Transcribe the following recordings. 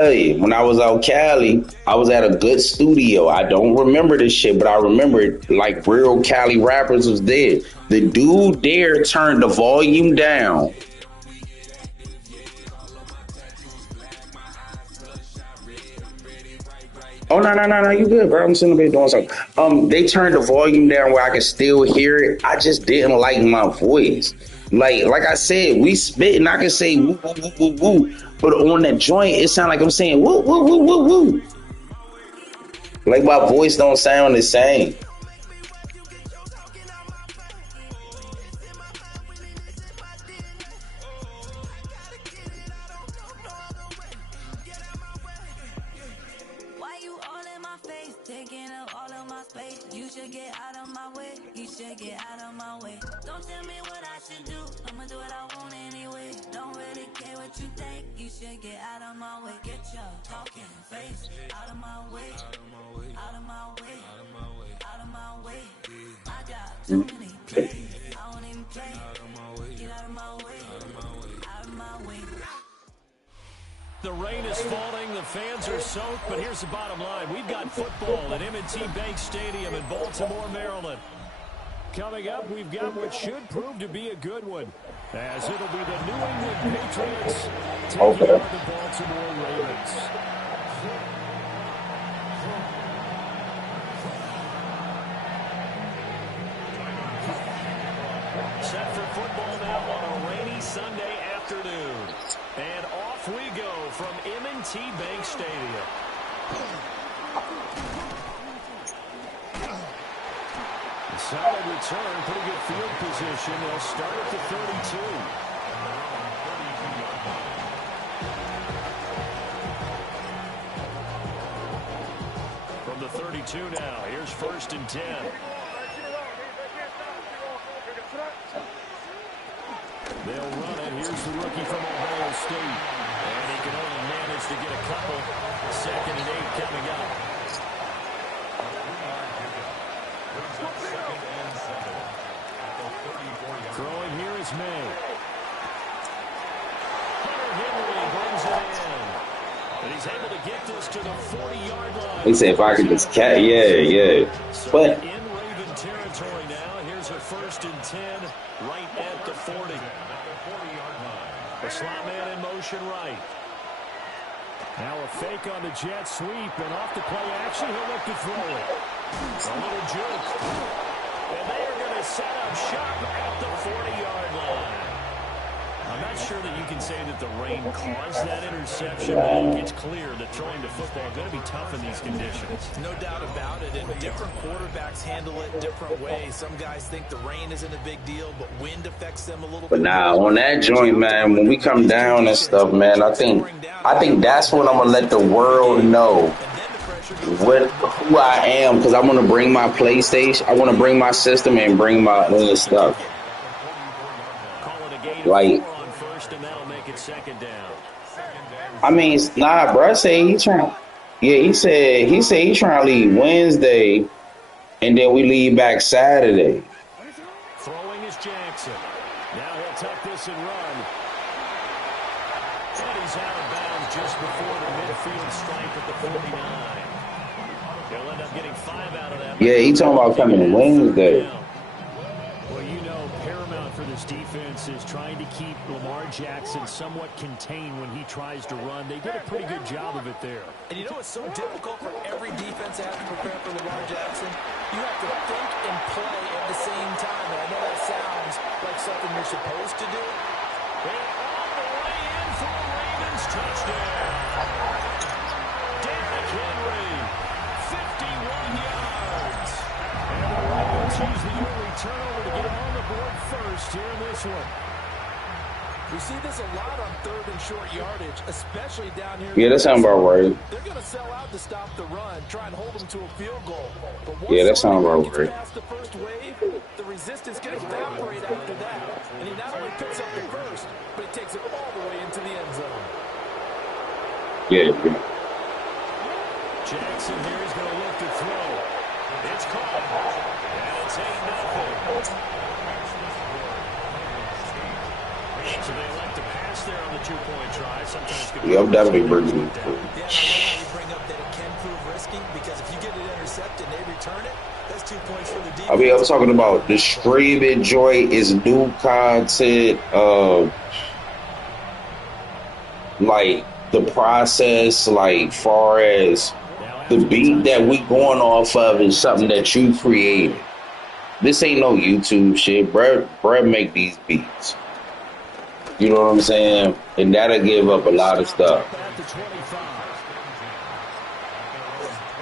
Hey, when I was out Cali, I was at a good studio. I don't remember this shit, but I remember it like real Cali rappers was there. The dude there turned the volume down. Oh no, you good, bro? I'm sitting there doing something. They turned the volume down where I could still hear it. I just didn't like my voice. Like I said, we spit and I can say woo woo woo woo woo, but on that joint, it sound like I'm saying woo woo woo woo woo. Like my voice don't sound the same. Why you all in my face, taking up all of my space? You should get out of my way. You should get out of my way. Don't tell me what I should do. I'ma do what I want anyway. Don't really care what you think. You should get out of my way. Get your talking face out of my way. Out of my way. Out of my way. Out of my way. I got too many plays. I don't even play. Out of my way. Get out of my way. Out of my way. Out of my way. The rain is falling, the fans are soaked, but here's the bottom line. We've got football at M&T Bank Stadium in Baltimore, Maryland. Coming up, we've got what should prove to be a good one, as it'll be the New England Patriots taking on the Baltimore Ravens. Set for football now on a rainy Sunday afternoon. And off we go from M&T Bank Stadium. Solid return, pretty good field position. They'll start at the 32. From the 32 now, here's 1st and 10. They'll run it. Here's the rookie from Ohio State. And he can only manage to get a couple. 2nd and 8 coming up. Throwing here is May. Hunter Henry brings it in. And he's able to get this to the 40-yard line. He said if I could just catch, yeah. So But in Raven territory now. Here's a 1st and 10 right at the 40. The slot man in motion right. Now a fake on the jet sweep, and off the play action, he'll look to throw it. A little juke. And they are going to set up shop at the 40-yard line. I'm not sure that you can say that the rain caused that interception, but it's clear that throwing the football is going to be tough in these conditions. No doubt about it, and different quarterbacks handle it different ways. Some guys think the rain isn't a big deal, but wind affects them a little bit. but nah, on that joint, man, when we come down and stuff, man, I think that's when I'm gonna let the world know who I am, because I want to bring my PlayStation, I want to bring my system and bring my own stuff. Like, I mean, nah, bro. Say he trying. Yeah, he said he trying to leave Wednesday, and then we leave back Saturday. Throwing is Jackson. Now he'll tuck this and run. And he's out of bounds just before the midfield stripe at the 49. He'll end up getting 5 out of that. Yeah, he talking about coming Wednesday. Well, you know, paramount for this defense is trying to keep Lamar Jackson somewhat contained when he tries to run. They did a pretty good job of it there. And you know it's so difficult for every defense to have to prepare for Lamar Jackson? You have to think and play at the same time. And I know that sounds like something you're supposed to do. And all the way in for a Ravens touchdown. Derrick Henry, 51 yards. And the Ravens use the early turnover to get on the board first here in this one. We see this a lot on 3rd and short yardage, especially down here. Yeah, that sounds about right. They're going to sell out to stop the run, try and hold them to a field goal. But Yeah, that sounds about right. past the first wave, the resistance can evaporate after that. And he not only picks up the first, but he takes it all the way into the end zone. Yeah. Jackson here is going to look to throw. It's caught. And it's 8-0. So they elect to pass there on the two-point try. Sometimes Yeah, I'm definitely bringing it. Yeah, and I love how you bring up that it can prove risky because if you get it intercepted and they return it, that's 2 points for the defense. I mean, I'm talking about the streaming joint is new content. Like the process, like far as the beat that we going off of is something that you created. This ain't no YouTube shit. Brad make these beats. You know what I'm saying? And that'll give up a lot of stuff.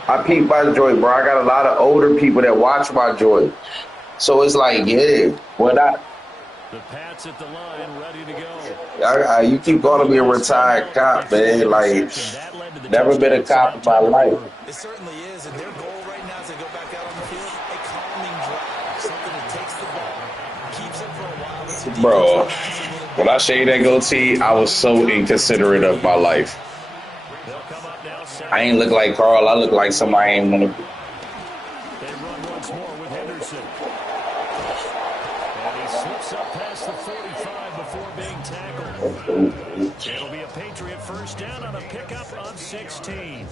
I peep my joint, bro. I got a lot of older people that watch my joint. So it's like, yeah, when the Pats at the line, ready to go. you keep calling me a retired cop, man. Like, never been a cop in my life. It certainly is, and their goal right now is to go back out on the field, a calming drive, something that takes the ball, keeps it for a while. Bro, when I shaved that goatee, I was so inconsiderate of my life. I ain't look like Carl. I look like somebody I ain't want to be. They run once more with Henderson. And he slips up past the 45 before being tackled. It'll be a Patriot first down on a pickup on 16.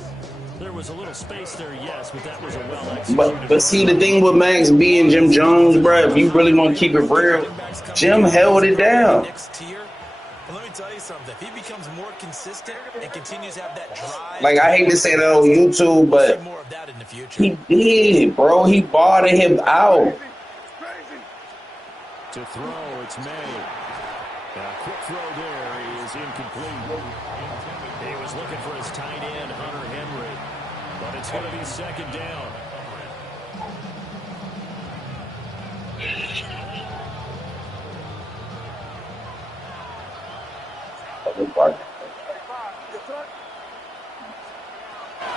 There was a little space there, yes, but that was a well-executed. But see, the thing with Max B and Jim Jones, bro, if you really want to keep it real, Jim held it down. Let me tell you something. If he becomes more consistent and continues to have that drive, like, I hate to say that on YouTube, but more of that in the future. he did, bro. He barred him out. To throw, it's May. A quick throw there is incomplete. He was looking for his tight end, Hunter Henry. But it's going to be second down.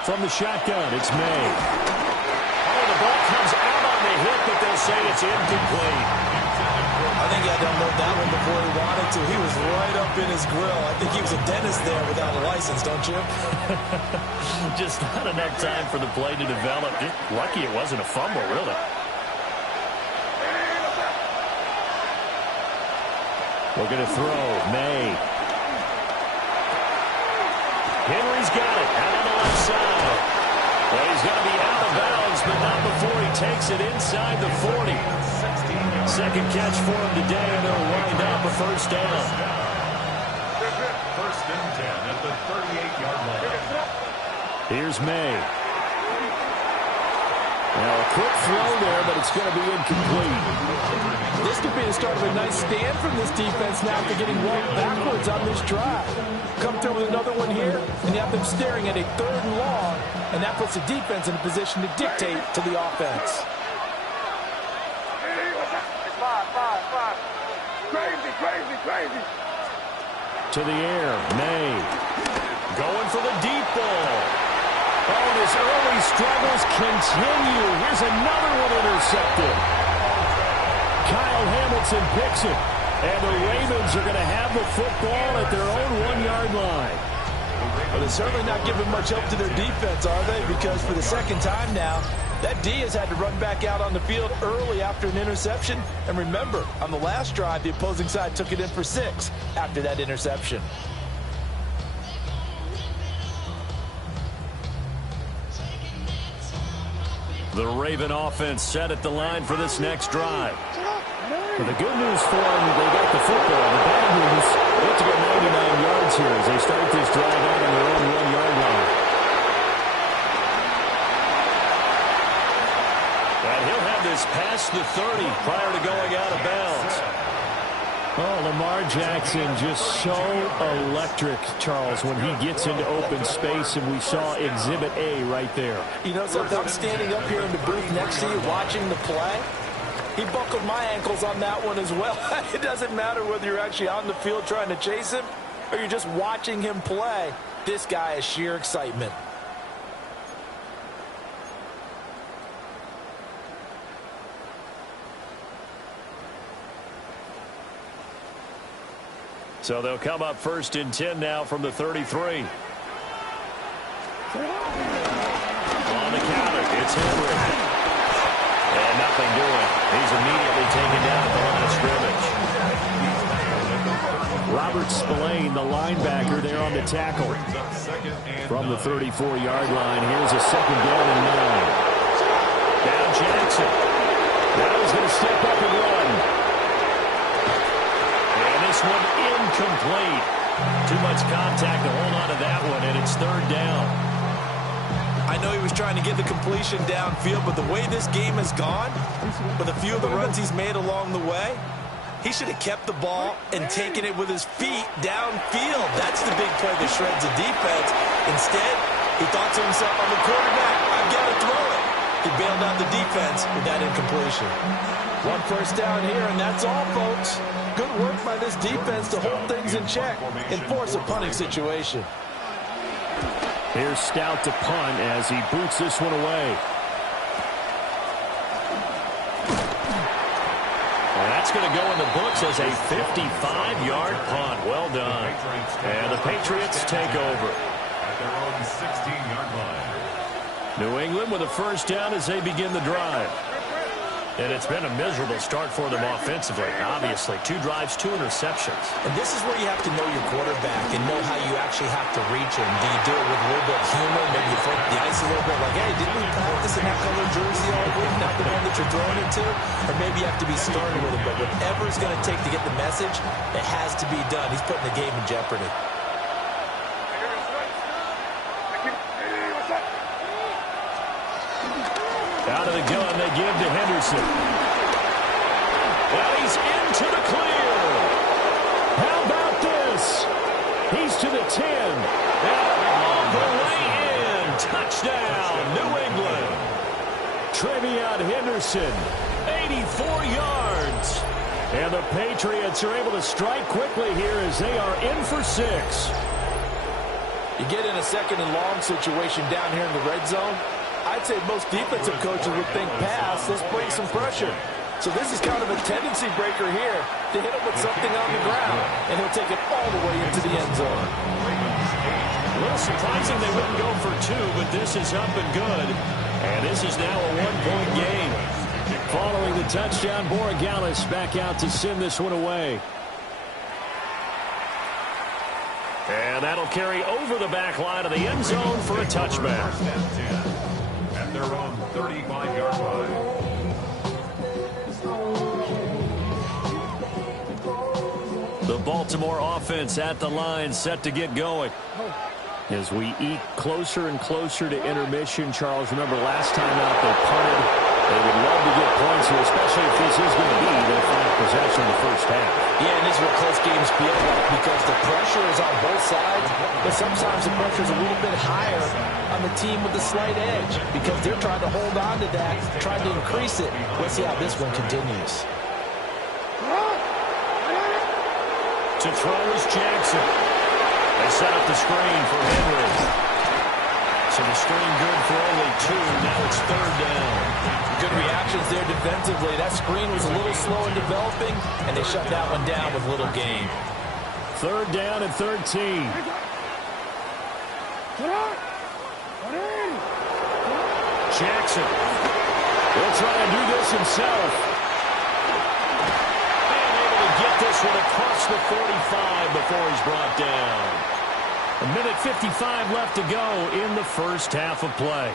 From the shotgun, it's May. Oh, the ball comes out on the hit, but they'll say it's incomplete. I think he had to unload that one before he wanted to. He was right up in his grill. I think he was a dentist there without a license, don't you? Just not enough time for the play to develop. Just lucky it wasn't a fumble, really. We're going to throw. May. Henry's got it out on the left side. Well, he's going to be out of bounds, but not before he takes it inside the 40. Second catch for him today, and it'll wind up a first down. First and 10 at the 38-yard line. Here's May. Now a quick throw there, but it's going to be incomplete. This could be the start of a nice stand from this defense now after getting walked backwards on this drive. Come through with another one here, and you have them staring at a 3rd and long, and that puts the defense in a position to dictate to the offense. Crazy. To the air, May. Going for the deep ball. Oh, and his early struggles continue. Here's another one intercepted. Kyle Hamilton picks it. And the Ravens are going to have the football at their own 1-yard line. Well, they're certainly not giving much help to their defense, are they? Because for the second time now, that D has had to run back out on the field early after an interception. And remember, on the last drive, the opposing side took it in for 6 after that interception. The Raven offense set at the line for this next drive. Well, the good news for them, they got the football. The bad news, they have to go 99 yards here as they start this drive out on their own 1-yard line. And he'll have this past the 30 prior to going out of bounds. Oh, Lamar Jackson just so electric, Charles, when he gets into open space, and we saw Exhibit A right there. You know something? I'm standing up here in the booth next to you watching the play. He buckled my ankles on that one as well. It doesn't matter whether you're actually on the field trying to chase him or you're just watching him play. This guy is sheer excitement. So they'll come up first and 10 now from the 33. On the counter, it's Henry. And nothing doing. He's immediately taken down at the line of scrimmage. Spillane, the linebacker, there on the tackle. From the 34-yard line, here's a second down and 9. Now Jackson. Now he's going to step up and run. And this one incomplete. Too much contact to hold on to that one, and it's third down. I know he was trying to get the completion downfield, but the way this game has gone, with a few of the runs he's made along the way, he should have kept the ball and taken it with his feet downfield. That's the big play that shreds the defense. Instead, he thought to himself, I'm the quarterback, I've got to throw it. He bailed out the defense with that incompletion. One first down here, and that's all, folks. Good work by this defense to hold things in check and force a punting situation. Here's Stout to punt as he boots this one away. And that's going to go in the books as a 55-yard punt. Well done. And the Patriots take over. At their own 16-yard line. New England with a first down as they begin the drive. And it's been a miserable start for them offensively, obviously. 2 drives, 2 interceptions. And this is where you have to know your quarterback and know how you actually have to reach him. Do you do it with a little bit of humor? Maybe you flip the ice a little bit like, hey, didn't we practice in that color jersey all week? Not the one that you're throwing it to? Or maybe you have to be stern with him. But whatever it's going to take to get the message, it has to be done. He's putting the game in jeopardy. Out of the gun, they give to Henderson. Well, he's into the clear. How about this? He's to the 10. And all the way in. Touchdown, New England. Trevion Henderson, 84 yards. And the Patriots are able to strike quickly here as they are in for 6. You get in a second and long situation down here in the red zone, I'd say most defensive coaches would think pass, let's bring some pressure. So this is kind of a tendency breaker here to hit him with something on the ground, and he'll take it all the way into the end zone. A little surprising they wouldn't go for 2, but this is up and good. And this is now a 1-point game. Following the touchdown, Borregales back out to send this one away. And that'll carry over the back line of the end zone for a touchback. At their own 35-yard line. The Baltimore offense at the line, set to get going. As we eat closer and closer to intermission, Charles, remember last time out they punted. They would love to get points here, especially if this is going to be their final possession in the first half. Yeah, and this is what close games feel like because the pressure is on both sides, but sometimes the pressure is a little bit higher on the team with the slight edge because they're trying to hold on to that, trying to increase it. Let's see how this one continues. To throw is Jackson. They set up the screen for Henry. So the screen good for only 2. Now it's third down. Good reactions there defensively. That screen was a little slow in developing, and they shut that one down with little gain. Third down and 13. Jackson will try to do this himself. And able to get this one across the 45 before he's brought down. 1:55 left to go in the first half of play.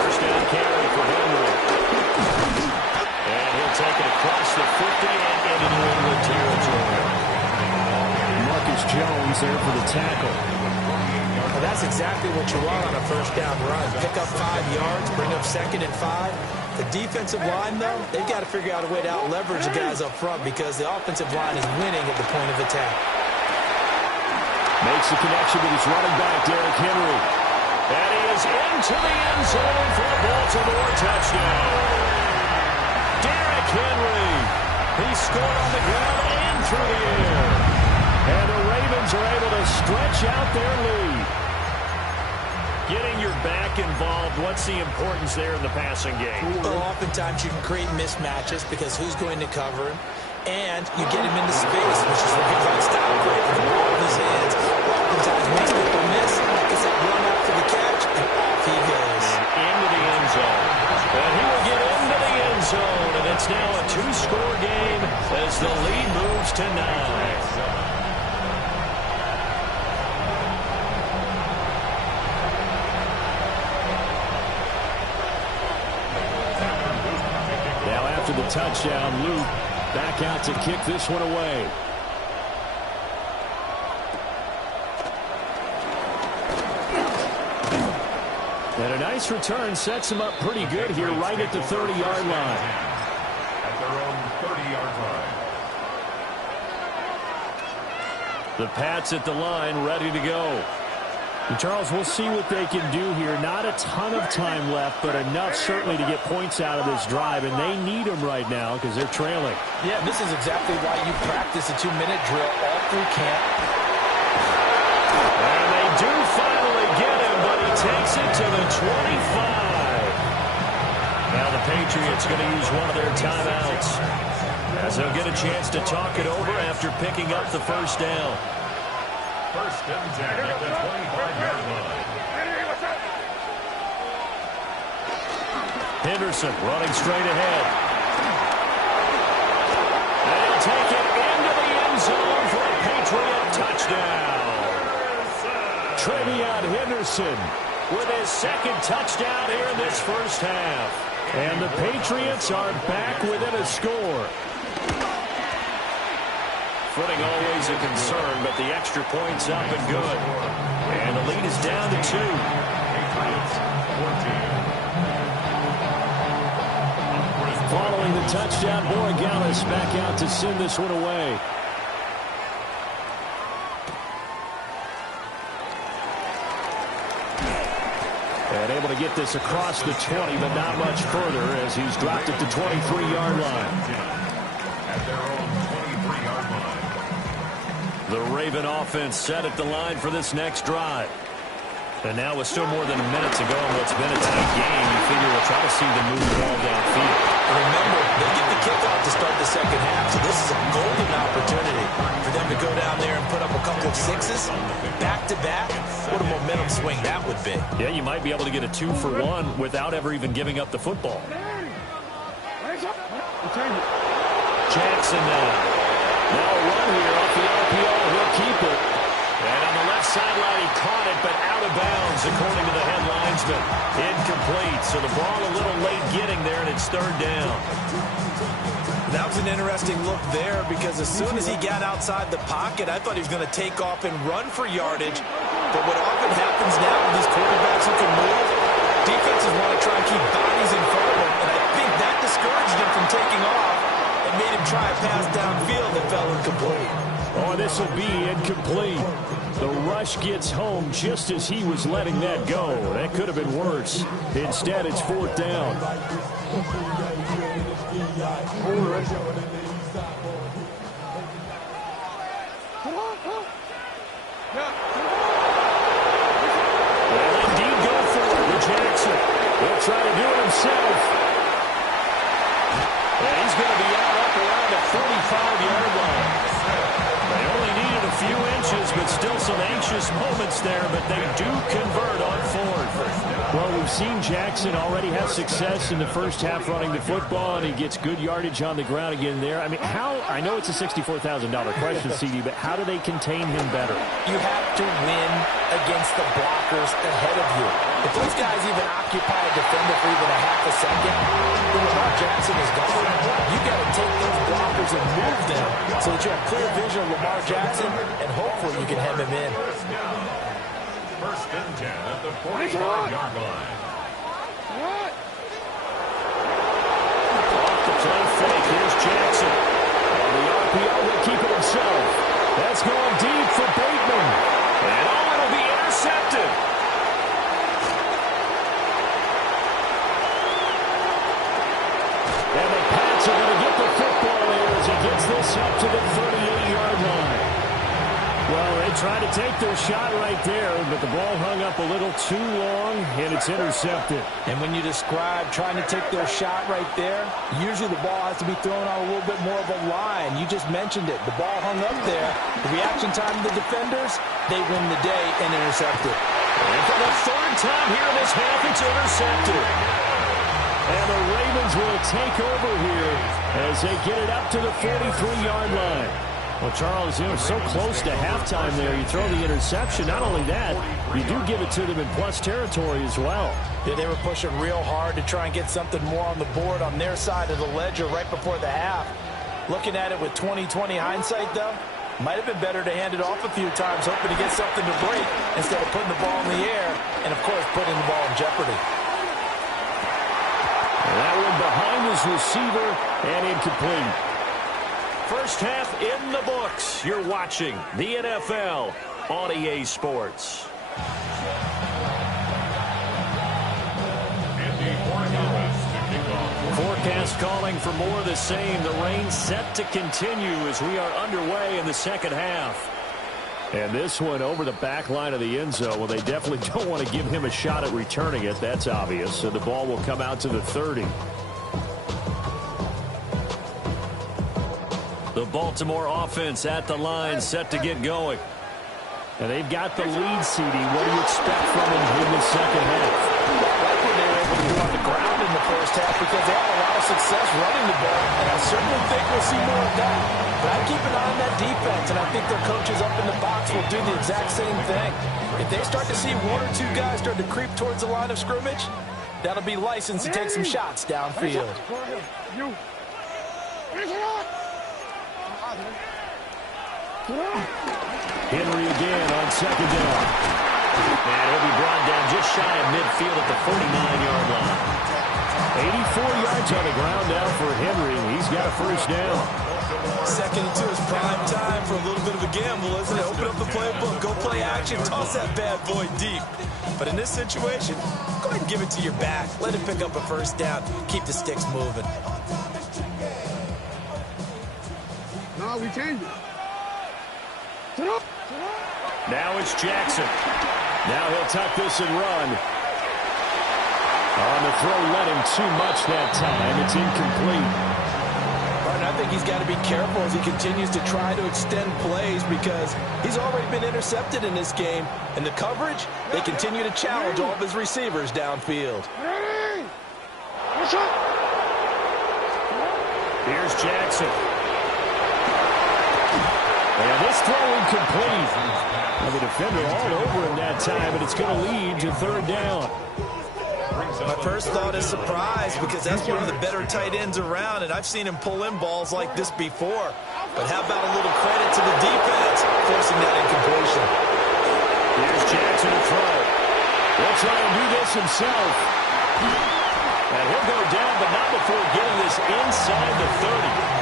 First down carry for Henry. And he'll take it across the 50 and into New England territory. Marcus Jones there for the tackle. Well, that's exactly what you want on a first down run. Pick up 5 yards, bring up 2nd and 5. The defensive line, though, they've got to figure out a way to out-leverage the guys up front because the offensive line is winning at the point of attack. Makes the connection with his running back, Derrick Henry. And he is into the end zone for a Baltimore touchdown. Derrick Henry. He scored on the ground and through the air. And the Ravens are able to stretch out their lead. Getting your back involved, what's the importance there in the passing game? Well, oftentimes you can create mismatches because who's going to cover him, and you get him into space, which is where he likes to operate with the ball in his hands. Oftentimes makes people miss because they run out for the catch, and off he into the end zone. And he will get into the end zone, and it's now a 2-score game as the lead moves to 9. After the touchdown, Luke back out to kick this one away. And a nice return sets him up pretty good here right at the 30-yard line. At their own 30-yard line. The Pats at the line ready to go. And Charles, we'll see what they can do here. Not a ton of time left, but enough certainly to get points out of this drive, and they need them right now because they're trailing. Yeah, this is exactly why you practice a 2-minute drill all through camp. And they do finally get him, but he takes it to the 25. Now the Patriots going to use one of their timeouts as they'll get a chance to talk it over after picking up the first down. First and 10 at the 25-yard line. Henderson running straight ahead. And he'll take it into the end zone for a Patriot touchdown. Trevion Henderson with his second touchdown here in this first half. And the Patriots are back within a score. Footing always a concern, but the extra point's up and good. And the lead is down to 2. Following the touchdown, Borregales back out to send this one away. And able to get this across the 20, but not much further as he's dropped it to 23-yard line. At their own 23-yard line. The Raven offense set at the line for this next drive. And now with still more than a minute to go in what's been a tight game, you figure we'll try to see them move the ball downfield. Remember, they get the kickoff to start the second half, so this is a golden opportunity for them to go down there and put up a couple of sixes back-to-back. What a momentum swing that would be. Yeah, you might be able to get a 2-for-1 without ever even giving up the football. Jackson now. Now a run here off the RPO. He'll keep it. And on the left sideline, he caught it, but out of bounds, according to the head linesman. Incomplete. So the ball a little late getting there, and it's third down. That was an interesting look there because as soon as he got outside the pocket, I thought he was going to take off and run for yardage. But what often happens now with these quarterbacks who can move, defenses want to try and keep bodies in front of them, and I think that discouraged him from taking off and made him try a pass downfield that fell incomplete. Oh, this will be incomplete. The rush gets home just as he was letting that go. That could have been worse. Instead, it's fourth down. Well, indeed, go for it with Jackson. He'll try to do it himself. And he's going to be out up around the 45-yard line. They only needed a few inches, but still some anxious moments there, but they do convert on fourth. Well, we've seen Jackson already have success in the first half running the football, and he gets good yardage on the ground again there. I mean, I know it's a $64,000 question, CD, but how do they contain him better? You have to win against the blockers ahead of you. If those guys even occupy a defender for even a half a second, then Lamar Jackson is gone. You got to take those blockers and move them so that you have clear vision of Lamar Jackson, and hopefully you can hem him in. First and 10 at the 45-yard line. Off the play fake, here's Jackson. And the RPO will keep it himself. That's going deep for Bateman. And it'll be intercepted. And the Pats are going to get the football here as he gets this up to the 38-yard line. Well, they tried to take their shot right there, but the ball hung up a little too long, and it's intercepted. And when you describe trying to take their shot right there, usually the ball has to be thrown on a little bit more of a line. You just mentioned it. The ball hung up there. The reaction time of the defenders, they win the day and intercept it. And for the third time here in this half, it's intercepted. And the Ravens will take over here as they get it up to the 43-yard line. Well, Charles, you know, so close to halftime there. You throw the interception. Not only that, you do give it to them in plus territory as well. Yeah, they were pushing real hard to try and get something more on the board on their side of the ledger right before the half. Looking at it with 20/20 hindsight, though, might have been better to hand it off a few times, hoping to get something to break instead of putting the ball in the air and, of course, putting the ball in jeopardy. That one behind his receiver and incomplete. First half in the books. You're watching the NFL on EA Sports. Forecast calling for more of the same. The rain set to continue as we are underway in the second half. And this one over the back line of the end zone. Well, they definitely don't want to give him a shot at returning it. That's obvious. So the ball will come out to the 30. The Baltimore offense at the line, set to get going. And they've got the lead, CD. What do you expect from them in the second half? Like what they were able to do on the ground in the first half because they had a lot of success running the ball. And I certainly think we'll see more of that. But I keep an eye on that defense, and I think their coaches up in the box will do the exact same thing. If they start to see one or two guys start to creep towards the line of scrimmage, that'll be licensed to take some shots downfield. Henry again on second down. And he'll be brought down just shy of midfield at the 49-yard line. 84 yards on the ground now for Henry. He's got a first down. Second and 2 is prime time for a little bit of a gamble, isn't it? Open up the playbook, go play action, toss that bad boy deep. But in this situation, go ahead and give it to your back. Let him pick up a first down. Keep the sticks moving. No, we changed it. Now it's Jackson. Now he'll tuck this and run. On the throw, let him too much that time. It's incomplete. Right, I think he's got to be careful as he continues to try to extend plays because he's already been intercepted in this game. And the coverage, they continue to challenge all of his receivers downfield. Here's Jackson. And this throw incomplete. Well, the defender all over him that time, but it's going to lead to third down. My first thought is surprise because that's one of the better tight ends around, and I've seen him pull in balls like this before. But how about a little credit to the defense forcing that incompletion? Here's Jackson to throw. He'll try and do this himself. And he'll go down, but not before getting this inside the 30.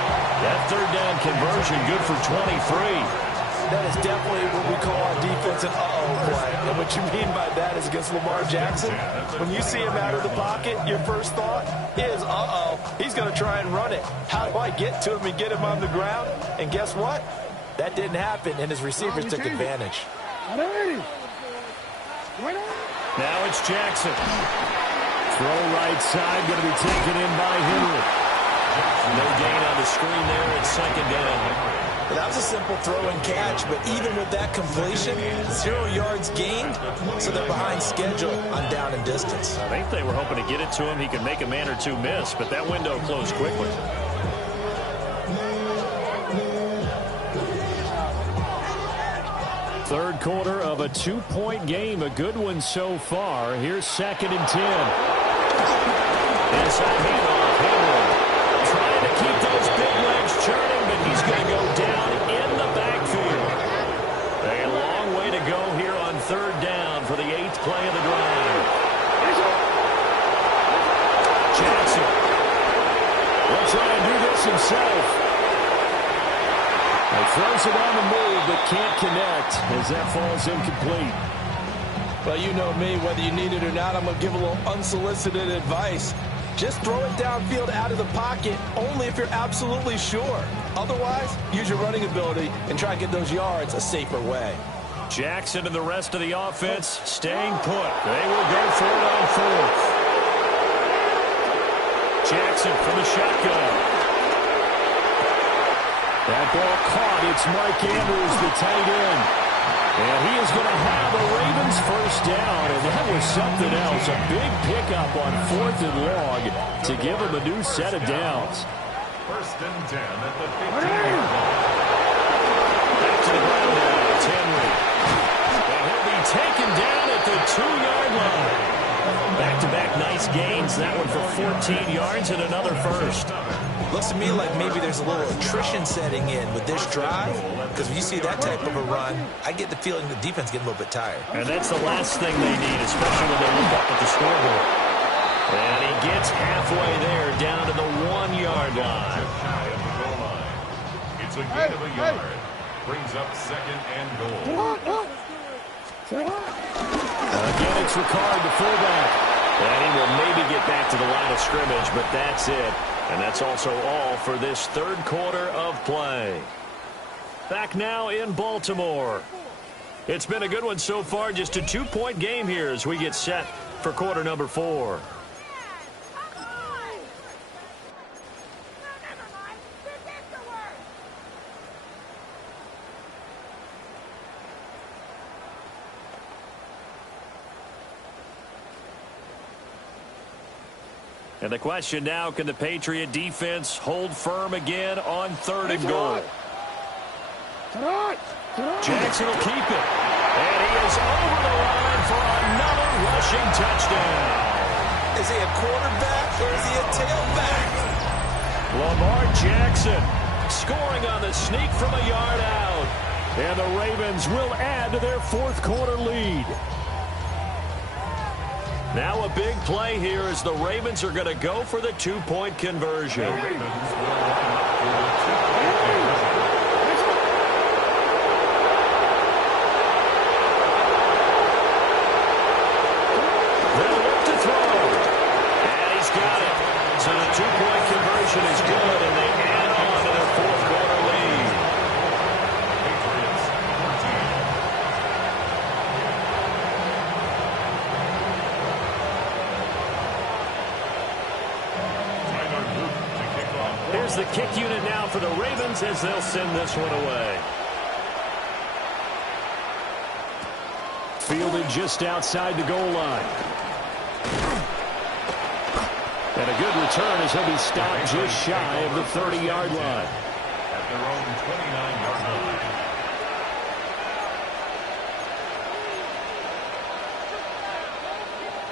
That third down conversion good for 23. That is definitely what we call our defense an uh-oh play. And what you mean by that is against Lamar Jackson. When you see him out of the pocket, your first thought is, uh-oh, he's going to try and run it. How do I get to him and get him on the ground? And guess what? That didn't happen, and his receivers took advantage. Now it's Jackson. Throw right side, going to be taken in by Henry. No gain on the screen there at second down. Well, that was a simple throw and catch, but even with that completion, 0 yards gained, so they're behind schedule on down and distance. I think they were hoping to get it to him. He could make a man or two miss, but that window closed quickly. Third quarter of a 2-point game, a good one so far. Here's second and 10. Inside handoff, Henry. Trying to keep those big legs churning, but he's going to go down in the backfield. A long way to go here on third down for the 8th play of the drive. Jackson will try and do this himself. He throws it on the move, but can't connect as that falls incomplete. Well, you know me, whether you need it or not, I'm going to give a little unsolicited advice. Just throw it downfield out of the pocket only if you're absolutely sure. Otherwise, use your running ability and try and get those yards a safer way. Jackson and the rest of the offense staying put. They will go for it on fourth. Jackson from the shotgun. That ball caught. It's Mike Andrews, the tight end. And he is going to have the Ravens first down, and that was something else. A big pickup on 4th and long to give him a new set of downs. First and 10 at the 15-yard line. Back to the ground now, it's Henry. And he'll be taken down at the 2-yard line. Back-to-back nice gains. That one for 14 yards and another first. Looks to me like maybe there's a little attrition setting in with this drive, because when you see that type of a run, I get the feeling the defense getting a little bit tired. And that's the last thing they need, especially when they look up at the scoreboard. And he gets halfway there, down to the 1-yard line. Just shy of the goal line. It's a gain of a yard. Brings up second and goal. Again, it's Ricard, the fullback. And he will maybe get back to the line of scrimmage, but that's it. And that's also all for this third quarter of play. Back now in Baltimore. It's been a good one so far. Just a 2-point game here as we get set for quarter number 4. And the question now, can the Patriot defense hold firm again on 3rd and goal? Jackson will keep it. And he is over the line for another rushing touchdown. Is he a quarterback or is he a tailback? Lamar Jackson scoring on the sneak from a yard out. And the Ravens will add to their 4th quarter lead. Now a big play here as the Ravens are going to go for the 2-point conversion. The Ravens will open up for the 2-point conversion. They'll look to throw. And he's got it. So the 2-point conversion is good, and they add on to their 4th quarter lead. Patriots 14. Here's the kick unit now for the Ravens as they'll send this one away. Fielded just outside the goal line. And a good return as he'll be stopped just shy of the 30-yard line. At their own 29-yard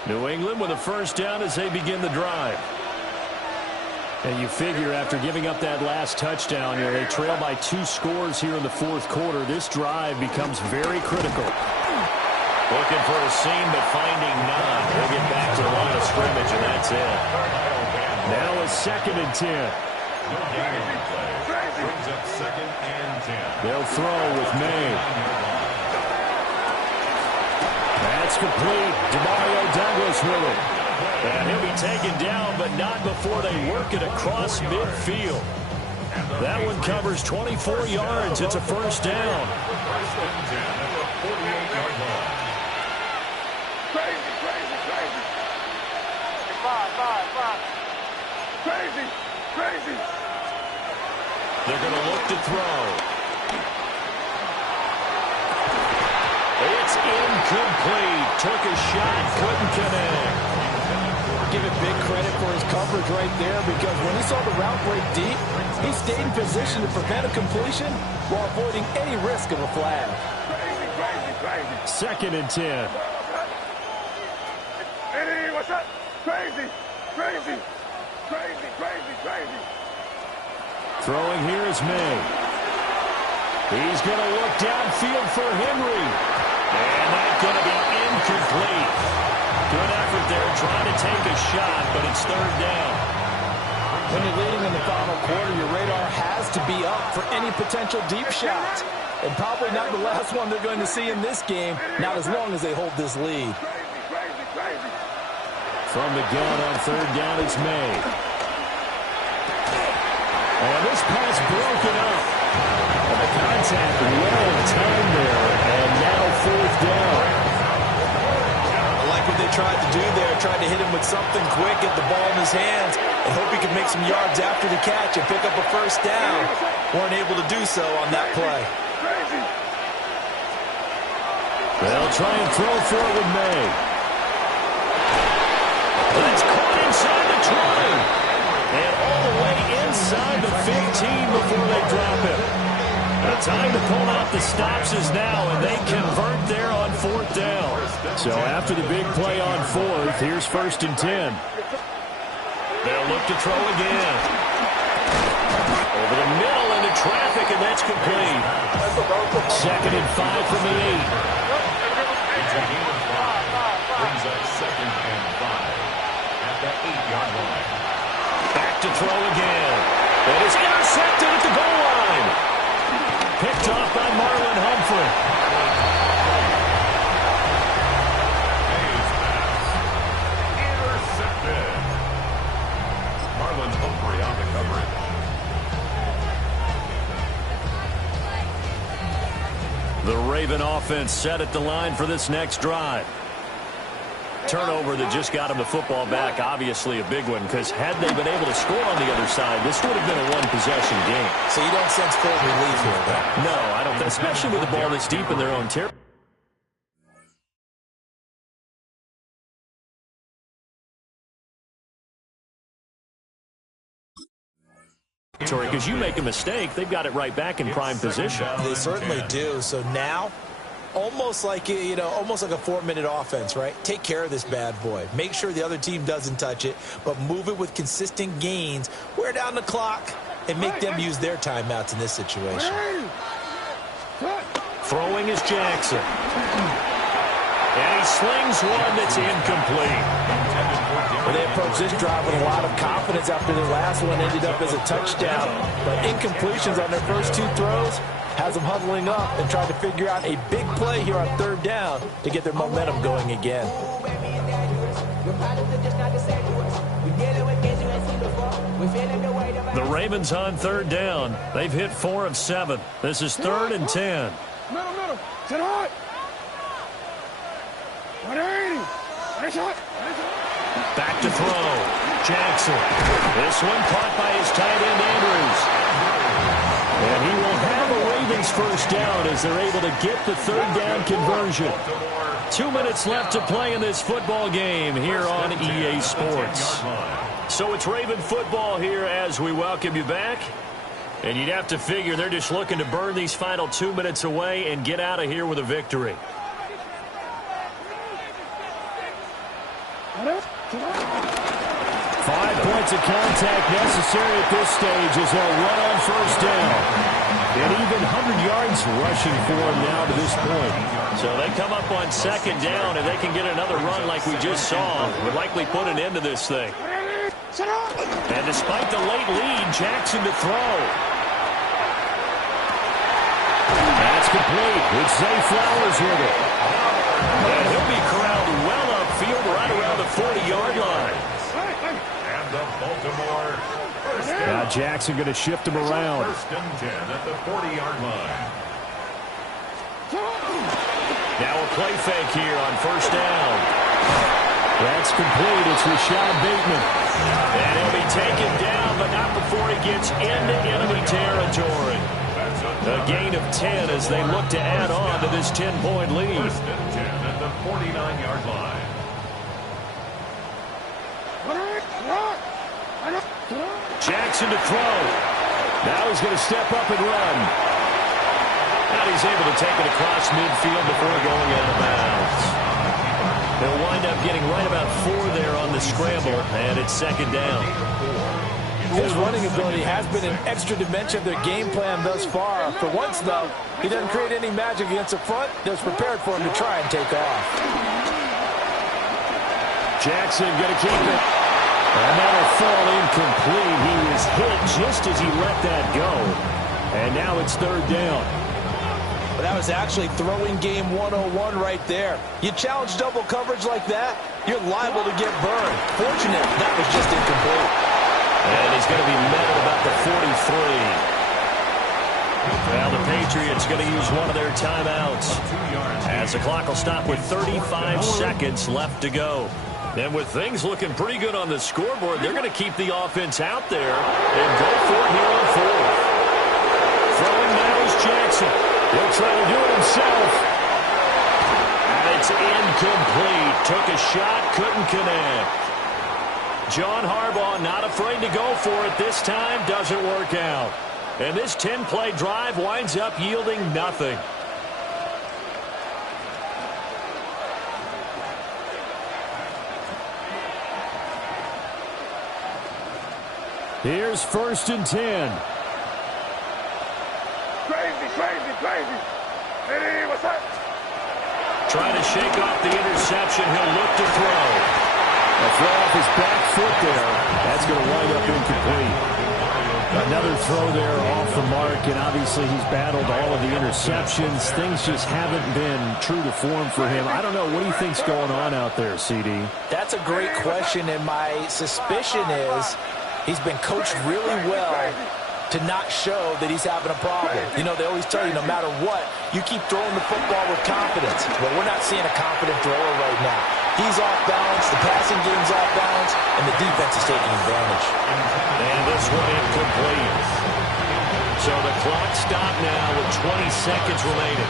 line. New England with a first down as they begin the drive. And you figure after giving up that last touchdown, they trail by 2 scores here in the 4th quarter. This drive becomes very critical. Looking for a seam, but finding none. He'll get back to the line of scrimmage, and that's it. Now a 2nd and 10. No gain on the play. Brings up 2nd and 10. They'll throw with May. That's complete. Demario Douglas with it. And he'll be taken down, but not before they work it across midfield. That one covers 24 yards. It's a first down. First and 10 at the 48-yard line. Crazy, crazy, crazy. Five. Crazy, crazy. They're going to look to throw. It's incomplete. Took a shot, couldn't connect. Give it big credit for his coverage right there, because when he saw the route break deep, he stayed in position to prevent a completion while avoiding any risk of a flag. Crazy. 2nd and 10. Hey, what's up? Crazy. Throwing here is May. He's going to look downfield for Henry. And that's going to be incomplete. Good effort there trying to take a shot, but it's 3rd down. When you're leading in the final quarter, your radar has to be up for any potential deep shots. And probably not the last one they're going to see in this game, not as long as they hold this lead. From the gun on 3rd down, it's May. And this pass broken up. And the contact well timed there, and now 4th down. I like what they tried to do there, tried to hit him with something quick, get the ball in his hands, and hope he could make some yards after the catch and pick up a first down. Weren't able to do so on that play. They'll try and throw for it with May. That's caught inside the 20. And all the way inside the 15 before they drop him. The time to pull out the stops is now, and they convert there on 4th down. So after the big play on 4th, here's 1st and 10. They'll look to throw again. Over the middle into traffic, and that's complete. 2nd and 5 from the 8. It's a gain of 5. Brings up 2nd and 5 at the 8-yard line. Back to throw again. It is intercepted at the goal line. Picked off by Marlon Humphrey. Hayes pass. Intercepted. Marlon Humphrey on the coverage. The Raven offense set at the line for this next drive. Turnover that just got him the football back, obviously a big one, because had they been able to score on the other side, this would have been a one-possession game. So you don't sense full relief here, though? No, I don't, especially with the ball that's deep in their own territory. Because you make a mistake, they've got it right back in prime position. They certainly do. So now, almost like almost like a 4-minute offense, right? Take care of this bad boy. Make sure the other team doesn't touch it, but move it with consistent gains. Wear down the clock and make them use their timeouts in this situation. Throwing is Jackson. And he slings one that's incomplete. Well, they approached this drive with a lot of confidence after their last one ended up as a touchdown. But incompletions on their first 2 throws has them huddling up and trying to figure out a big play here on 3rd down to get their momentum going again. The Ravens on 3rd down. They've hit 4 of 7. This is 3rd and 10. Middle. Sit hot. 180. Nice shot. Back to throw. Jackson. This one caught by his tight end, Andrews. And he will have a Ravens first down as they're able to get the 3rd down conversion. 2 minutes left to play in this football game here on EA Sports. So it's Raven football here as we welcome you back. And you'd have to figure they're just looking to burn these final 2 minutes away and get out of here with a victory. 5 points of contact necessary at this stage as they'll run on 1st down. And even 100 yards rushing for them now to this point. So they come up on 2nd down, and they can get another run like we just saw. Would likely put an end to this thing. And despite the late lead, Jackson to throw. That's complete with Zay Flowers with it. And he'll be corralled well upfield right around the 40-yard line. And the Baltimore first Now Jackson going to shift him around. 1st and 10 at the 40-yard line. Now a play fake here on 1st down. That's complete. It's Rashad Bateman. And he'll be taken down, but not before he gets into enemy territory. A gain of 10 as they look to add on to this 10-point lead. 1st and 10 at the 49-yard line. Jackson to throw. Now he's going to step up and run. And he's able to take it across midfield before going out of bounds. They'll wind up getting right about 4 there on the scramble, and it's 2nd down. His running ability has been an extra dimension of their game plan thus far. For once, though, he doesn't create any magic against the front that's prepared for him to try and take off. Jackson going to keep it. And that'll fall incomplete. He was hit just as he let that go. And now it's 3rd down. But that was actually throwing game 101 right there. You challenge double coverage like that, you're liable to get burned. Fortunate that was just incomplete. And he's going to be met at about the 43. Well, the Patriots going to use one of their timeouts as the clock will stop with 35 seconds left to go. And with things looking pretty good on the scoreboard, they're going to keep the offense out there and go for it here on 4th. Throwing now is Jackson. He'll try to do it himself. Took a shot, couldn't connect. John Harbaugh not afraid to go for it this time, doesn't work out. And this 10-play drive winds up yielding nothing. Here's 1st and 10. Crazy. Hey, what's up? Trying to shake off the interception. He'll look to throw. A throw off his back foot there. That's going to wind up incomplete. Another throw there off the mark, and obviously he's battled all of the interceptions. Things just haven't been true to form for him. I don't know. What do you think's going on out there, CD? That's a great question, and my suspicion is he's been coached really well to not show that he's having a problem. You know, they always tell you no matter what, you keep throwing the football with confidence. Well, we're not seeing a confident thrower right now. He's off balance, the passing game's off balance, and the defense is taking advantage. And this one incomplete. So the clock stopped now with 20 seconds remaining.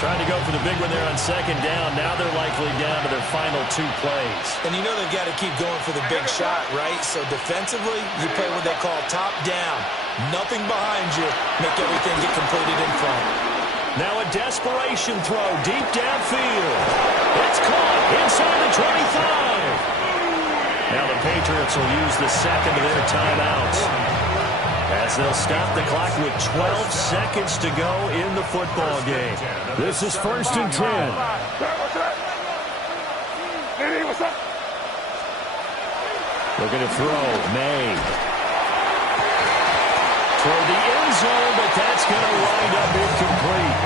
Trying to go for the big one there on 2nd down. Now they're likely down to their final 2 plays. And you know they've got to keep going for the big shot, right? So defensively, you play what they call top down. Nothing behind you. Make everything get completed in front. Now a desperation throw deep downfield. It's caught inside the 25. Now the Patriots will use the second of their timeouts, as they'll stop the clock with 12 seconds to go in the football game. This is 1st and 10. What's up? Looking to throw. May. Toward the end zone, but that's going to wind up incomplete.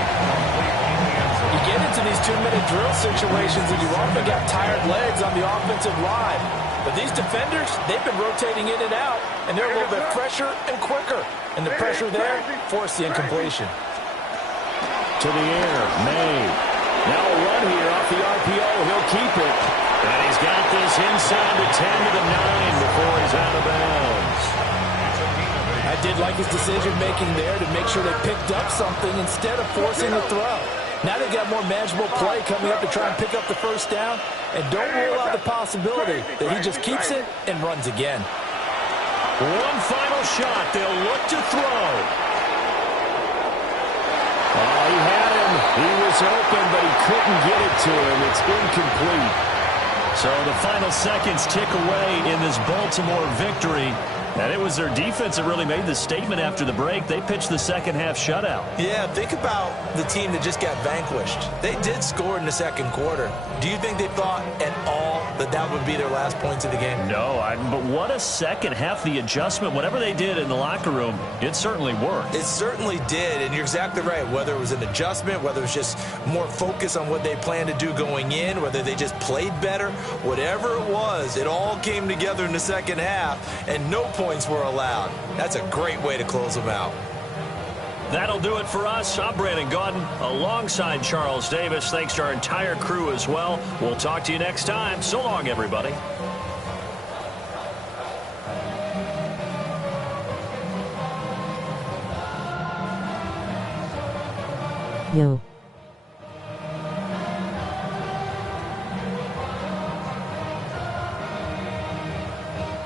You get into these 2-minute drill situations, and you often got tired legs on the offensive line. But these defenders, they've been rotating in and out, and they're a little bit fresher and quicker. And the pressure there forced the incompletion. To the air, May. Now a run here off the RPO. He'll keep it. And he's got this inside the 10 to the 9 before he's out of bounds. I did like his decision-making there to make sure they picked up something instead of forcing the throw. Now they've got more manageable play coming up to try and pick up the 1st down. And don't rule out the possibility that he just keeps it and runs again. One final shot. They'll look to throw. Oh, he had him. He was open, but he couldn't get it to him. It's incomplete. So the final seconds tick away in this Baltimore victory. And it was their defense that really made the statement after the break. They pitched the second-half shutout. Yeah, think about the team that just got vanquished. They did score in the 2nd quarter. Do you think they thought at all that that would be their last points of the game? No, but what a second half. The adjustment, whatever they did in the locker room, it certainly worked. It certainly did, and you're exactly right. Whether it was an adjustment, whether it was just more focus on what they planned to do going in, whether they just played better, whatever it was, it all came together in the 2nd half, and no points were allowed. That's a great way to close them out. That'll do it for us. I'm Brandon Gaudin alongside Charles Davis. Thanks to our entire crew as well. We'll talk to you next time. So long, everybody. Yo.